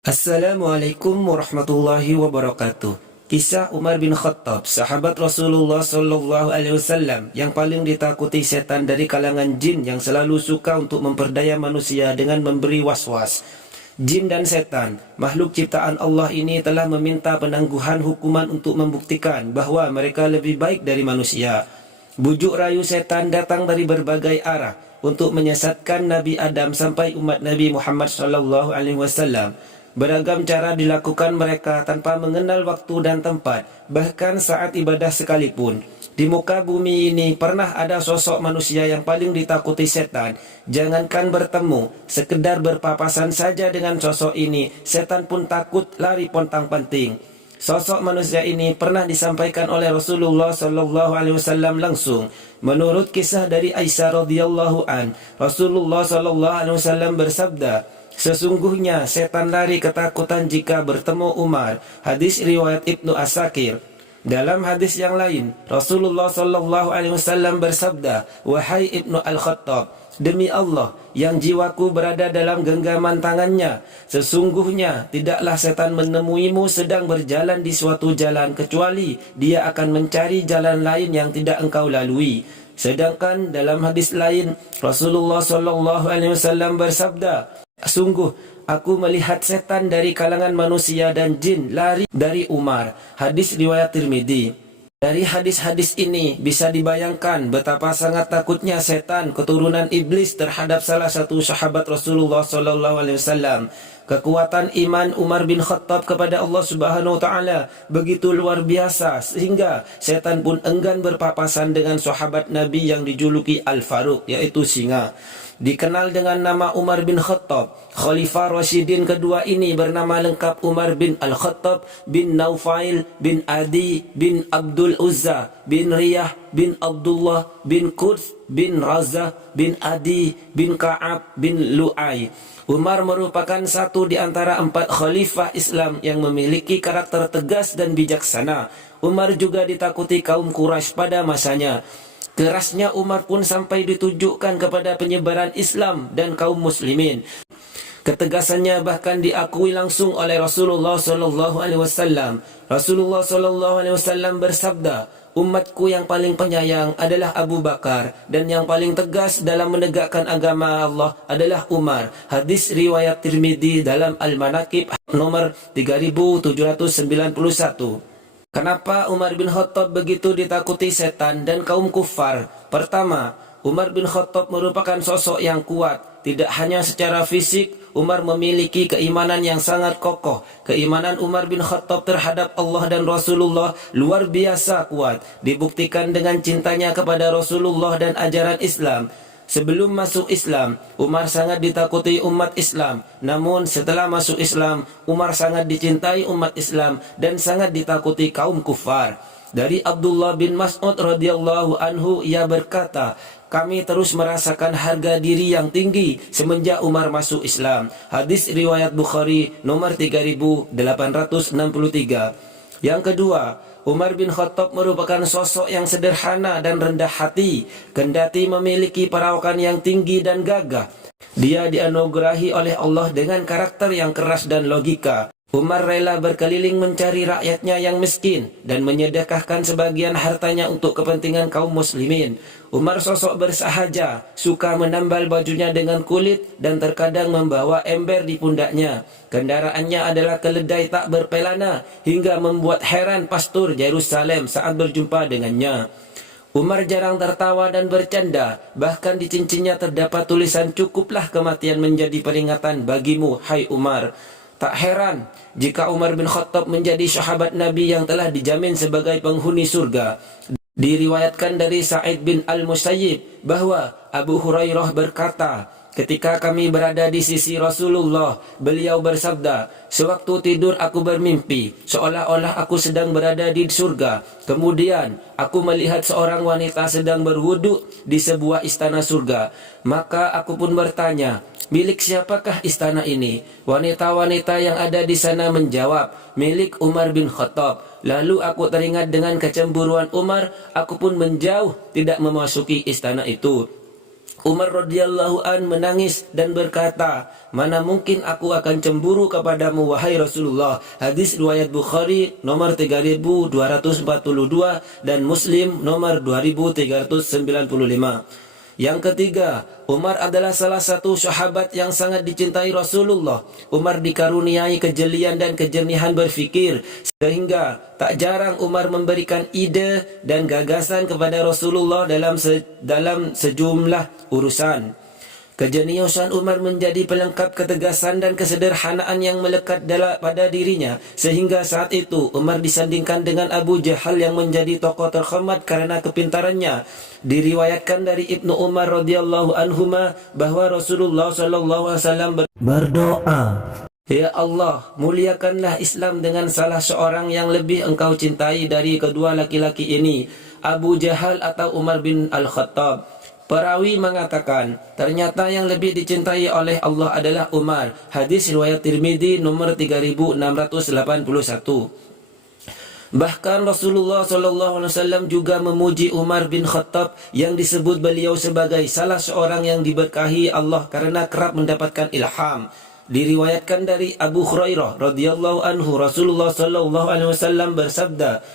Assalamualaikum warahmatullahi wabarakatuh. Kisah Umar bin Khattab, sahabat Rasulullah Sallallahu Alaihi Wasallam yang paling ditakuti setan dari kalangan jin yang selalu suka untuk memperdaya manusia dengan memberi was-was. Jin dan setan, makhluk ciptaan Allah ini telah meminta penangguhan hukuman untuk membuktikan bahwa mereka lebih baik dari manusia. Bujuk rayu setan datang dari berbagai arah untuk menyesatkan Nabi Adam sampai umat Nabi Muhammad Sallallahu Alaihi Wasallam. Beragam cara dilakukan mereka tanpa mengenal waktu dan tempat, bahkan saat ibadah sekalipun. Di muka bumi ini pernah ada sosok manusia yang paling ditakuti setan. Jangankan bertemu, sekedar berpapasan saja dengan sosok ini, setan pun takut lari pontang-panting. Sosok manusia ini pernah disampaikan oleh Rasulullah Sallallahu Alaihi Wasallam langsung. Menurut kisah dari Aisyah radhiyallahu an, Rasulullah Sallallahu Alaihi Wasallam bersabda, "Sesungguhnya setan lari ketakutan jika bertemu Umar." Hadis riwayat Ibnu Asakir. Dalam hadis yang lain, Rasulullah Sallallahu Alaihi Wasallam bersabda, "Wahai Ibnu Al-Khattab, demi Allah yang jiwaku berada dalam genggaman tangannya, sesungguhnya tidaklah setan menemuimu sedang berjalan di suatu jalan kecuali dia akan mencari jalan lain yang tidak engkau lalui." Sedangkan dalam hadis lain, Rasulullah Sallallahu Alaihi Wasallam bersabda, "Sungguh, aku melihat setan dari kalangan manusia dan jin lari dari Umar." Hadis riwayat Tirmidzi. Dari hadis-hadis ini bisa dibayangkan betapa sangat takutnya setan keturunan iblis terhadap salah satu sahabat Rasulullah Sallallahu Alaihi Wasallam. Kekuatan iman Umar bin Khattab kepada Allah Subhanahu wa taala begitu luar biasa sehingga setan pun enggan berpapasan dengan sahabat Nabi yang dijuluki Al-Faruq, yaitu singa. Dikenal dengan nama Umar bin Khattab, Khalifah Rashidin kedua ini bernama lengkap Umar bin Al-Khattab bin Naufail bin Adi bin Abdul Uzza bin Riyah bin Abdullah bin Quds bin Razah bin Adi bin Ka'ab bin Lu'ay. Umar merupakan satu di antara 4 khalifah Islam yang memiliki karakter tegas dan bijaksana. Umar juga ditakuti kaum Quraisy pada masanya. Kerasnya Umar pun sampai ditujukan kepada penyebaran Islam dan kaum muslimin. Ketegasannya bahkan diakui langsung oleh Rasulullah Sallallahu Alaihi Wasallam. Rasulullah Sallallahu Alaihi Wasallam bersabda, "Umatku yang paling penyayang adalah Abu Bakar dan yang paling tegas dalam menegakkan agama Allah adalah Umar." Hadis riwayat Tirmidzi dalam Al-Manaqib nomor 3791. Kenapa Umar bin Khattab begitu ditakuti setan dan kaum kufar? Pertama, Umar bin Khattab merupakan sosok yang kuat. Tidak hanya secara fisik, Umar memiliki keimanan yang sangat kokoh. Keimanan Umar bin Khattab terhadap Allah dan Rasulullah luar biasa kuat. Dibuktikan dengan cintanya kepada Rasulullah dan ajaran Islam. Sebelum masuk Islam, Umar sangat ditakuti umat Islam. Namun setelah masuk Islam, Umar sangat dicintai umat Islam dan sangat ditakuti kaum kufar. Dari Abdullah bin Mas'ud radhiyallahu anhu, ia berkata, "Kami terus merasakan harga diri yang tinggi semenjak Umar masuk Islam." Hadis riwayat Bukhari nomor 3863. Yang kedua, Umar bin Khattab merupakan sosok yang sederhana dan rendah hati, kendati memiliki perawakan yang tinggi dan gagah. Dia dianugerahi oleh Allah dengan karakter yang keras dan logika. Umar rela berkeliling mencari rakyatnya yang miskin dan menyedekahkan sebagian hartanya untuk kepentingan kaum muslimin. Umar sosok bersahaja, suka menambal bajunya dengan kulit dan terkadang membawa ember di pundaknya. Kendaraannya adalah keledai tak berpelana hingga membuat heran pastor Yerusalem saat berjumpa dengannya. Umar jarang tertawa dan bercanda, bahkan di cincinnya terdapat tulisan, "Cukuplah kematian menjadi peringatan bagimu, hai Umar." Tak heran jika Umar bin Khattab menjadi sahabat Nabi yang telah dijamin sebagai penghuni surga. Diriwayatkan dari Sa'id bin Al-Musayyib bahwa Abu Hurairah berkata, "Ketika kami berada di sisi Rasulullah, beliau bersabda, 'Sewaktu tidur aku bermimpi, seolah-olah aku sedang berada di surga. Kemudian aku melihat seorang wanita sedang berwudu di sebuah istana surga. Maka aku pun bertanya, milik siapakah istana ini?' Wanita-wanita yang ada di sana menjawab, 'Milik Umar bin Khattab.' Lalu aku teringat dengan kecemburuan Umar, aku pun menjauh tidak memasuki istana itu. Umar radhiyallahu an menangis dan berkata, "Mana mungkin aku akan cemburu kepadamu wahai Rasulullah." Hadis riwayat Bukhari nomor 3242 dan Muslim nomor 2395. Yang ketiga, Umar adalah salah satu sahabat yang sangat dicintai Rasulullah. Umar dikaruniai kejelian dan kejernihan berfikir, sehingga tak jarang Umar memberikan ide dan gagasan kepada Rasulullah dalam sejumlah urusan. Kejeniusan Umar menjadi pelengkap ketegasan dan kesederhanaan yang melekat pada dirinya, sehingga saat itu Umar disandingkan dengan Abu Jahal yang menjadi tokoh terhormat karena kepintarannya. Diriwayatkan dari Ibnu Umar radhiyallahu anhuma bahwa Rasulullah sallallahu alaihi wasallam berdoa, "Ya Allah, muliakanlah Islam dengan salah seorang yang lebih engkau cintai dari kedua laki-laki ini, Abu Jahal atau Umar bin Al-Khattab." Perawi mengatakan, ternyata yang lebih dicintai oleh Allah adalah Umar. Hadis riwayat Tirmidzi nomor 3681. Bahkan Rasulullah SAW juga memuji Umar bin Khattab yang disebut beliau sebagai salah seorang yang diberkahi Allah karena kerap mendapatkan ilham. Diriwayatkan dari Abu Hurairah radhiyallahu anhu, Rasulullah SAW bersabda,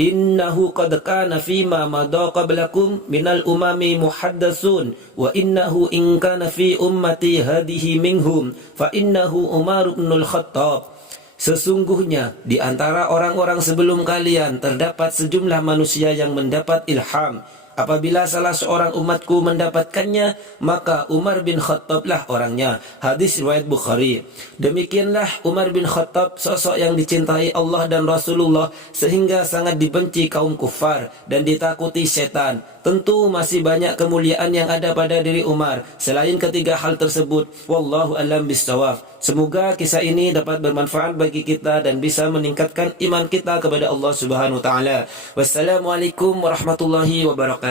"Innahu qad kana fima madha qablakum minal umami muhaddatsun wa innahu in kana fi ummati hadihi minhum fa innahu Umar bin Al-Khattab." Sesungguhnya di antara orang-orang sebelum kalian terdapat sejumlah manusia yang mendapat ilham. Apabila salah seorang umatku mendapatkannya, maka Umar bin Khattab lah orangnya. Hadis riwayat Bukhari. Demikianlah Umar bin Khattab, sosok yang dicintai Allah dan Rasulullah sehingga sangat dibenci kaum kufar dan ditakuti setan. Tentu masih banyak kemuliaan yang ada pada diri Umar selain ketiga hal tersebut. Wallahu a'lam bishawab. Semoga kisah ini dapat bermanfaat bagi kita dan bisa meningkatkan iman kita kepada Allah Subhanahu wa taala. Wassalamualaikum warahmatullahi wabarakatuh.